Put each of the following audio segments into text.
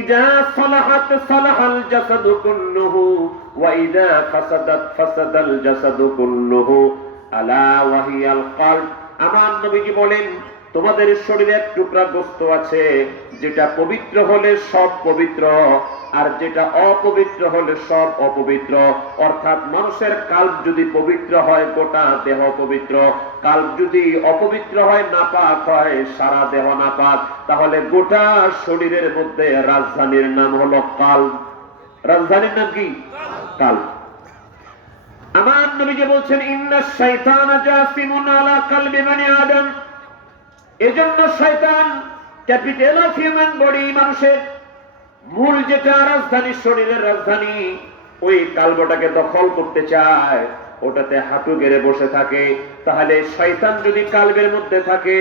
ইযা সালাহাত সালাহাল জাসাদু কুল্লুহু ওয়া ইযা ফাসাদাত ফাসাদাল জাসাদু কুল্লুহু আলা ওয়া হিয়াল কলব। আমার নবীজি বলেন, তোমাদের শরীরে এক টুকরা গোশত আছে, যেটা পবিত্র হলে সব পবিত্র, আর যেটা অপবিত্র হলে সব অপবিত্র। অর্থাৎ মানুষের কাল্ব যদি পবিত্র হয় গোটা দেহ পবিত্র, কাল্ব যদি অপবিত্র হয় নাপাক হয় সারা দেহ নাপাক, তাহলে গোটা শরীরের মধ্যে রাজধানীর নাম হলো কাল্ব। রাজধানীর নাম কি? কাল্ব। আমার নবীজি বলছেন, ইন্নাশ শাইতানা জাসিমুন আলা কলবি বনি আদম। এজন্য শয়তান ক্যাপিটাল অফ হিউম্যান বডি, মানুষের মূল যেটা রাজধানী, শরীরের রাজধানী, ওই কালবটাকে দখল করতে চায়, ওটাতে হাঁটু গেড়ে বসে থাকে। তাহলে শয়তান যদি কালবের মধ্যে থাকে,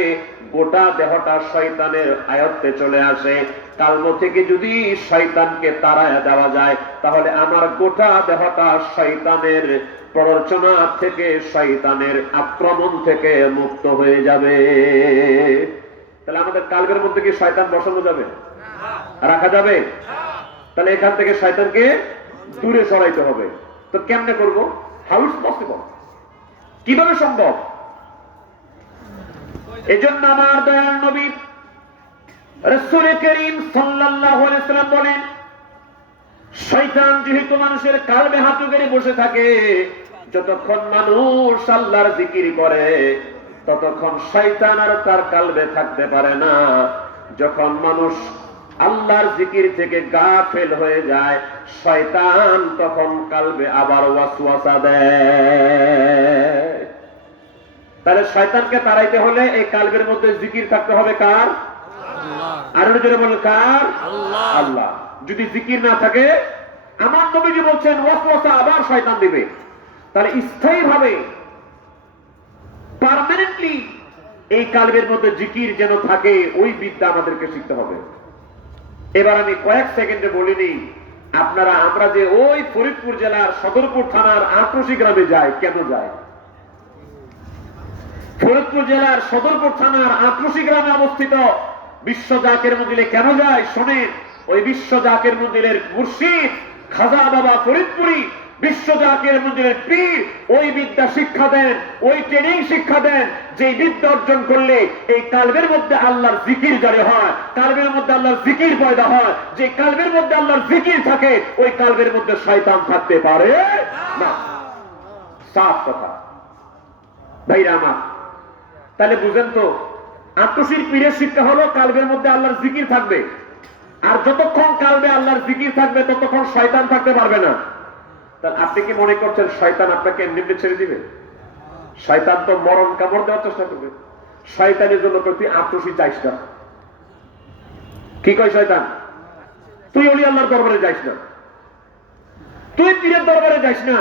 গোটা দেহটা শয়তানের আয়ত্তে চলে আসে। কালব থেকে যদি শয়তানকে তাড়ায় দেওয়া যায়, তাহলে আমার গোটা দেহটা শয়তানের প্ররোচনা থেকে, শয়তানের আক্রমণ থেকে মুক্ত হয়ে যাবে। তাহলে আমাদের কালবের মধ্যে কি শয়তান বসানো যাবে? রাখা যাবে? তাহলে এখান থেকে শয়তানকে দূরে সরাইতে হবে। তো কেমনে করব? How is possible? কিভাবে সম্ভব? এজন্য আমার দয়াল নবী রাসূল করিম সাল্লাল্লাহু আলাইহি ওয়াসাল্লাম বলেন, শয়তান যেহেতু মানুষের কালবে হাঁটু গেড়ে বসে থাকে, যতক্ষণ মানুষ আল্লাহর জিকির করে ততক্ষণ শয়তান আর তার কালবে থাকতে পারে না। যখন মানুষ আল্লাহর জিকির থেকে গাফেল হয়ে যায়, শয়তান তখন কালবে আবার ওয়াসওয়াসা দেয়। তাহলে শয়তানকে তাড়াইতে হলে এই কালবের মধ্যে জিকির থাকতে হবে কার? আল্লাহ। আর জোরে বলেন কার? আল্লাহ। আল্লাহ। যদি জিকির না থাকে, আমার নবীজি বলছেন ওয়াসওয়াসা আবার শয়তান দিবে। তাহলে স্থায়ীভাবে পার্মানেন্টলি এই কালবের মধ্যে জিকির যেন থাকে, ওই বিদ্যা আমাদেরকে শিখতে হবে। এবার আমি কয়েক সেকেন্ডে বলিনি, আপনারা আমরা যে ওই ফরিদপুর জেলার সদরপুর থানার আটরশি গ্রামে যাই, কেন যাই? ফরিদপুর জেলার সদরপুর থানার আটরশি গ্রামে অবস্থিত বিশ্ব জাকের মন্দিরে কেন যায়? শোনেন, ওই বিশ্ব জাকের মন্দিরের মুর্শিদ খাজা বাবা ফরিদপুরি বিশ্ব জাকের মন্দিরের পীর ওই বিদ্যা শিক্ষা দেন, ওই ট্রেনিং শিক্ষা দেন, যে বিদ্যা অর্জন করলে এই কালবের মধ্যে আল্লাহর জিকির জারি হয়, কালবের মধ্যে আল্লাহর জিকির পয়দা হয়। যে কালবের মধ্যে আল্লাহর জিকির থাকে, ওই কালবের মধ্যে শয়তান থাকতে পারে না। সাফ কথা ভাইরা আমার। তাহলে বুঝেন তো, আত্মশীর পীরের শিক্ষা হলো কালবের মধ্যে আল্লাহর জিকির থাকবে, আর যতক্ষণ কালবে আল্লাহর জিকির থাকবে ততক্ষণ শয়তান থাকতে পারবে না। তাহলে আপনি কি মনে করছেন শয়তান আপনাকে এমনি ছেড়ে দিবে? শয়তান তো মরণ কামড় দেওয়ার চেষ্টা করবে। শয়তানের জন্য তুই আত্মশী চাইস না। কি কয় শয়তান? তুই ওলি আল্লাহর দরবারে যাইস না, তুই পীরের দরবারে যাইস না।